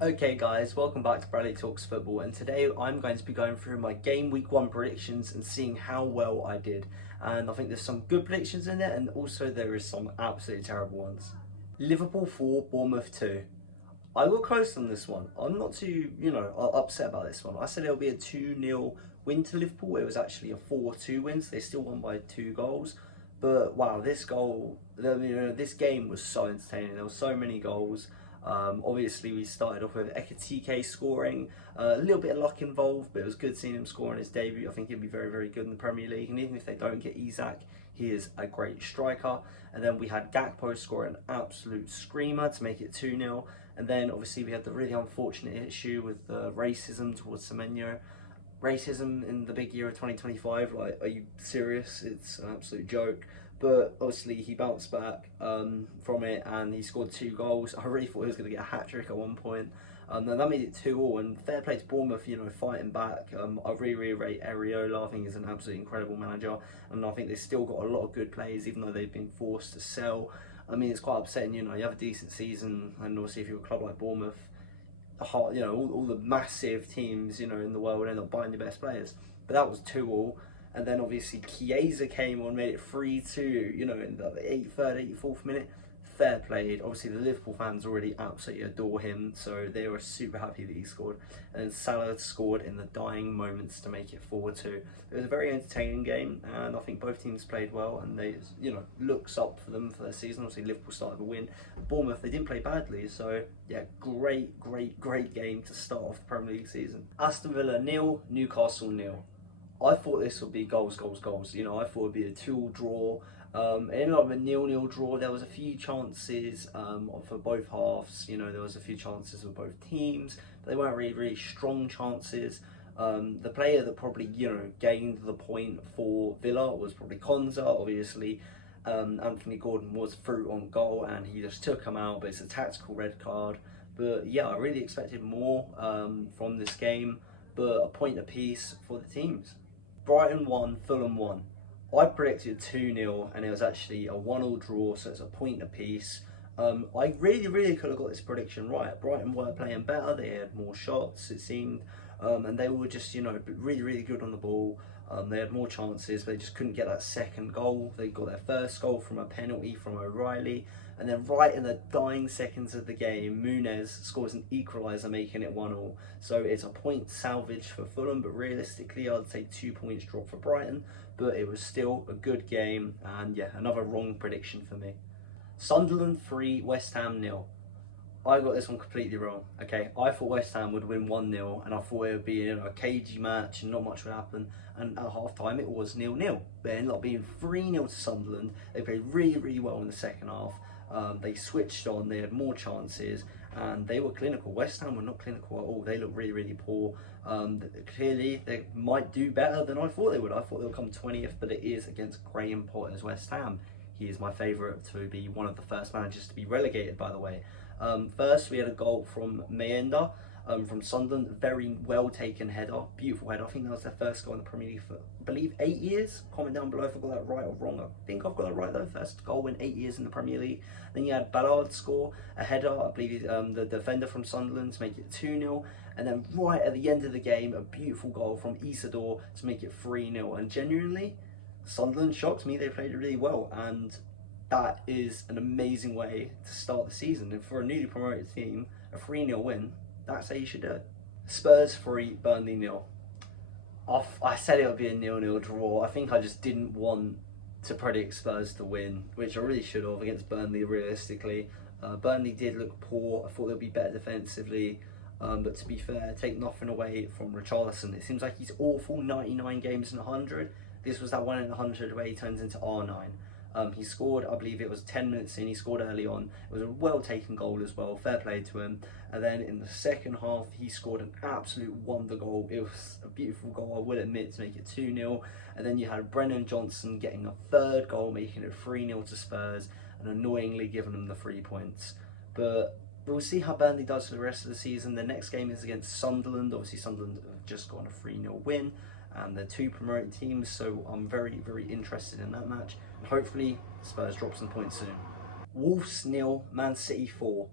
Okay guys, welcome back to Bradley Talks Football, and today I'm going to be going through my game week 1 predictions and seeing how well I did. And I think there's some good predictions in there, and also there is some absolutely terrible ones. Liverpool 4, Bournemouth 2. I got close on this one. I'm not too, upset about this one. I said it'll be a 2-0 win to Liverpool. It was actually a 4-2 win, so they still won by 2 goals. But wow, this game was so entertaining. There were so many goals. Obviously, we started off with Ekitike scoring, a little bit of luck involved, but it was good seeing him score in his debut. I think he'll be very, very good in the Premier League, and even if they don't get Isak, he is a great striker. And then we had Gakpo score an absolute screamer to make it 2-0. And then obviously we had the really unfortunate issue with racism towards Semenyo. Racism in the big year of 2025, like, are you serious? It's an absolute joke. But obviously he bounced back from it and he scored 2 goals. I really thought he was going to get a hat-trick at one point. And that made it 2-2, and fair play to Bournemouth, fighting back. I really, really rate Areola. I think he's an absolutely incredible manager, and I think they've still got a lot of good players, even though they've been forced to sell. I mean, it's quite upsetting, you have a decent season, and obviously if you're a club like Bournemouth, all the massive teams, in the world end up buying the best players. But that was 2-2. And then obviously Chiesa came on, made it 3-2, in the 83rd, 84th minute. Fair played. Obviously the Liverpool fans already absolutely adore him, so they were super happy that he scored. And then Salah scored in the dying moments to make it 4-2. It was a very entertaining game, and I think both teams played well, and they, looks up for them for their season. Obviously Liverpool started to win. Bournemouth, they didn't play badly, so yeah, great game to start off the Premier League season. Aston Villa 0, Newcastle 0. I thought this would be goals. I thought it would be a 2-2 draw. It ended up a 0-0 draw. There was a few chances for both halves. There was a few chances for both teams, but they weren't really strong chances. The player that probably gained the point for Villa was probably Konza. Obviously, Anthony Gordon was through on goal and he just took him out, but it's a tactical red card. But yeah, I really expected more from this game, but a point apiece for the teams. Brighton 1, Fulham 1. I predicted 2-0 and it was actually a 1-1 draw, so it's a point apiece. I really could have got this prediction right. Brighton were playing better, they had more shots, it seemed, and they were just, really good on the ball. They had more chances, but they just couldn't get that second goal. They got their first goal from a penalty from O'Reilly, and then right in the dying seconds of the game, Muniz scores an equaliser, making it 1-1. So it's a point salvage for Fulham, but realistically I'd say 2 points drop for Brighton, but it was still a good game, and yeah, another wrong prediction for me. Sunderland 3, West Ham 0. I got this one completely wrong. Okay, I thought West Ham would win 1-0, and I thought it would be a cagey match and not much would happen. And at half time, it was 0-0. But it ended up being 3-0 to Sunderland. They played really well in the second half. They switched on, they had more chances, and they were clinical. West Ham were not clinical at all. They looked really poor. Clearly, they might do better than I thought they would. I thought they would come 20th, but it is against Graham Potter's West Ham. He is my favourite to be one of the first managers to be relegated, by the way. First, we had a goal from Mayenda from Sunderland. Very well taken header, beautiful header. I think that was their first goal in the Premier League for, I believe, 8 years. Comment down below if I got that right or wrong. I think I've got that right though. First goal in 8 years in the Premier League. Then you had Ballard score a header, I believe the defender from Sunderland, to make it 2-0. And then right at the end of the game, a beautiful goal from Isidore to make it 3-0. And genuinely, Sunderland shocked me. They played really well, and that is an amazing way to start the season. And for a newly promoted team, a 3-0 win, that's how you should do it. Spurs 3, Burnley 0. I said it would be a 0-0 draw. I think I just didn't want to predict Spurs to win, which I really should have against Burnley realistically. Burnley did look poor. I thought they'd be better defensively. But to be fair, take nothing away from Richarlison. It seems like he's awful, 99 games in 100. This was that 1 in 100 where he turns into R9. He scored, I believe it was 10 minutes in, he scored early on. It was a well taken goal as well, fair play to him. And then in the second half, he scored an absolute wonder goal. It was a beautiful goal, I will admit, to make it 2-0. And then you had Brennan Johnson getting a third goal, making it 3-0 to Spurs, and annoyingly giving them the 3 points. But we'll see how Burnley does for the rest of the season. The next game is against Sunderland. Obviously, Sunderland have just got a 3-0 win, and they're 2 promoted teams, so I'm very interested in that match. And hopefully, Spurs drop some points soon. Wolves 0, Man City 4.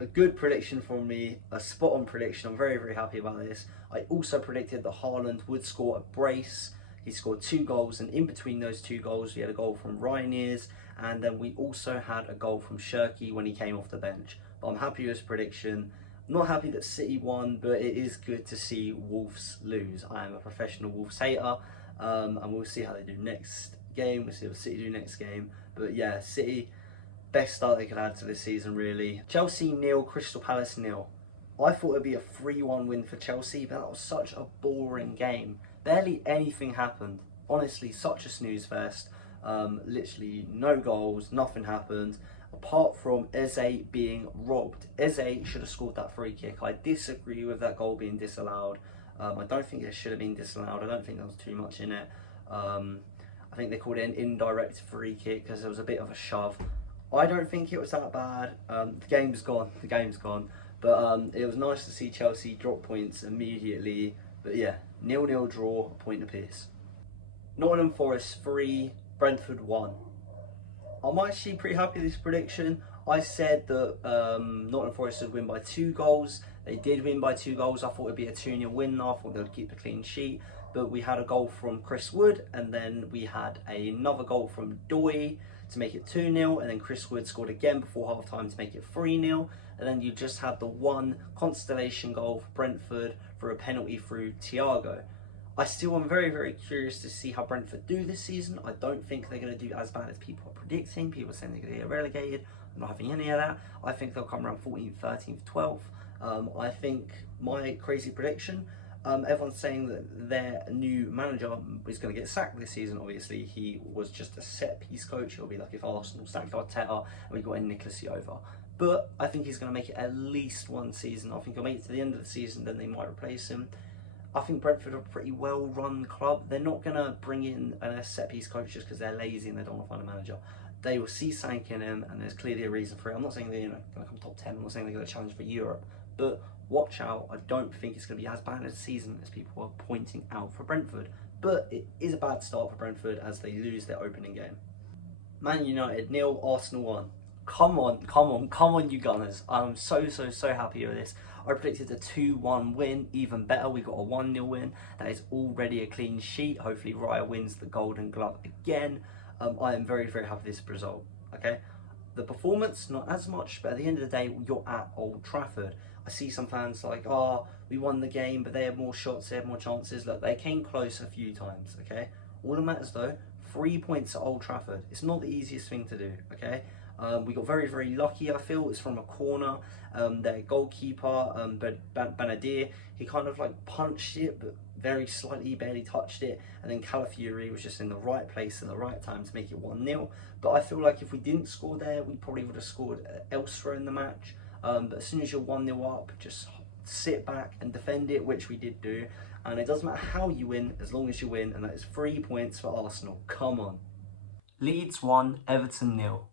a good prediction from me, a spot on prediction. I'm very, very happy about this. I also predicted that Haaland would score a brace. He scored 2 goals, and in between those 2 goals, we had a goal from Ryan, and then we also had a goal from Shirky when he came off the bench. But I'm happy with this prediction. I'm not happy that City won, but it is good to see Wolves lose. I am a professional Wolves hater, and we'll see how they do next game. We'll see what City do next game. But yeah, City, best start they could add to this season, really. Chelsea 0, Crystal Palace 0. I thought it'd be a 3-1 win for Chelsea, but that was such a boring game. Barely anything happened. Honestly, such a snooze fest. Literally no goals, nothing happened. Apart from Eze being robbed. Eze should have scored that free kick. I disagree with that goal being disallowed. I don't think it should have been disallowed. I don't think there was too much in it. I think they called it an indirect free kick because there was a bit of a shove. I don't think it was that bad. The game's gone. The game's gone. But it was nice to see Chelsea drop points immediately. But yeah, 0-0 draw, a point apiece. Nottingham Forest 3, Brentford 1. I'm actually pretty happy with this prediction. I said that Nottingham Forest would win by 2 goals. They did win by 2 goals. I thought it would be a 2-0 win. I thought they would keep the clean sheet. But we had a goal from Chris Wood, and then we had another goal from Doy to make it 2-0, and then Chris Wood scored again before half time to make it 3-0. And then you just had the one constellation goal for Brentford for a penalty through Thiago. I still am very, very curious to see how Brentford do this season. I don't think they're going to do as bad as people are predicting. People are saying they're going to get relegated. I'm not having any of that. I think they'll come around 14th, 13th, 12th. I think my crazy prediction, everyone's saying that their new manager is going to get sacked this season. Obviously, he was just a set-piece coach. It'll be like if Arsenal sacked Arteta and we got in Nicolas Jova. But I think he's going to make it at least one season. I think he'll make it to the end of the season, then they might replace him. I think Brentford are a pretty well-run club. They're not going to bring in a set-piece coach just because they're lazy and they don't want to find a manager. They will see something in him, and there's clearly a reason for it. I'm not saying they're going to come top 10. I'm not saying they're going to challenge for Europe. But watch out. I don't think it's going to be as bad a season as people are pointing out for Brentford. But it is a bad start for Brentford as they lose their opening game. Man United 0, Arsenal 1. Come on, you Gunners. I'm so happy with this. I predicted a 2-1 win, even better. We got a 1-0 win. That is already a clean sheet. Hopefully Raya wins the Golden Glove again. I am very happy with this result, okay? The performance, not as much, but at the end of the day, you're at Old Trafford. I see some fans like, oh, we won the game, but they had more shots, they had more chances. Look, they came close a few times, okay? All that matters though, 3 points at Old Trafford. It's not the easiest thing to do, okay? We got very lucky, I feel. It's from a corner. Their goalkeeper, Benadir, he kind of like punched it, but very slightly, barely touched it. And then Calafiori was just in the right place at the right time to make it 1-0. But I feel like if we didn't score there, we probably would have scored elsewhere in the match. But as soon as you're 1-0 up, just sit back and defend it, which we did do. And it doesn't matter how you win, as long as you win. And that is 3 points for Arsenal. Come on. Leeds 1, Everton 0.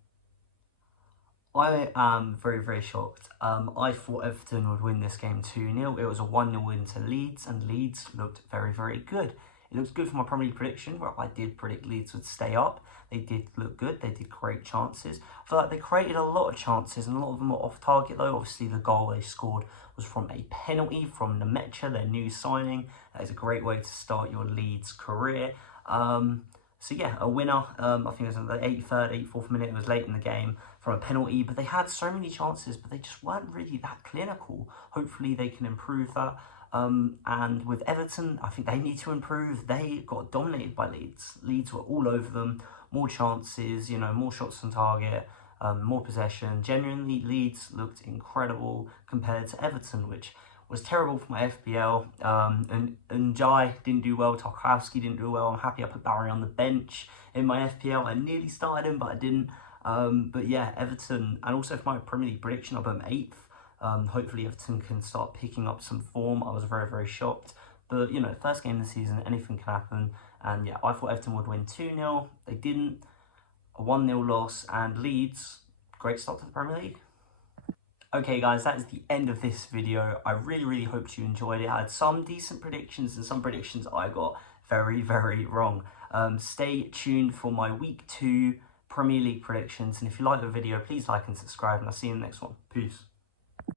I am very shocked. I thought Everton would win this game 2-0. It was a 1-0 win to Leeds, and Leeds looked very good. It looks good for my Premier League prediction, where I did predict Leeds would stay up. They did look good. They did create chances. I feel like they created a lot of chances, and a lot of them were off target though. Obviously, the goal they scored was from a penalty from Nemecha, their new signing. That is a great way to start your Leeds career. So yeah, a winner. I think it was in the 83rd, 84th minute. It was late in the game from a penalty, but they had so many chances, but they just weren't really that clinical. Hopefully they can improve that. And with Everton, I think they need to improve. They got dominated by Leeds. Leeds were all over them. More chances, you know, more shots on target, more possession. Genuinely, Leeds looked incredible compared to Everton, which was terrible for my FPL. And Jai didn't do well. Tarkowski didn't do well. I'm happy I put Barry on the bench in my FPL. I nearly started him, but I didn't. But yeah, Everton, and also for my Premier League prediction, I put him 8th. Hopefully Everton can start picking up some form. I was very shocked. But, you know, first game of the season, anything can happen. And yeah, I thought Everton would win 2-0. They didn't. A 1-0 loss. And Leeds, great start to the Premier League. Okay guys, that is the end of this video. I really hoped you enjoyed it. I had some decent predictions and some predictions I got very wrong. Stay tuned for my Week 2 Premier League predictions. And if you like the video, please like and subscribe. And I'll see you in the next one. Peace.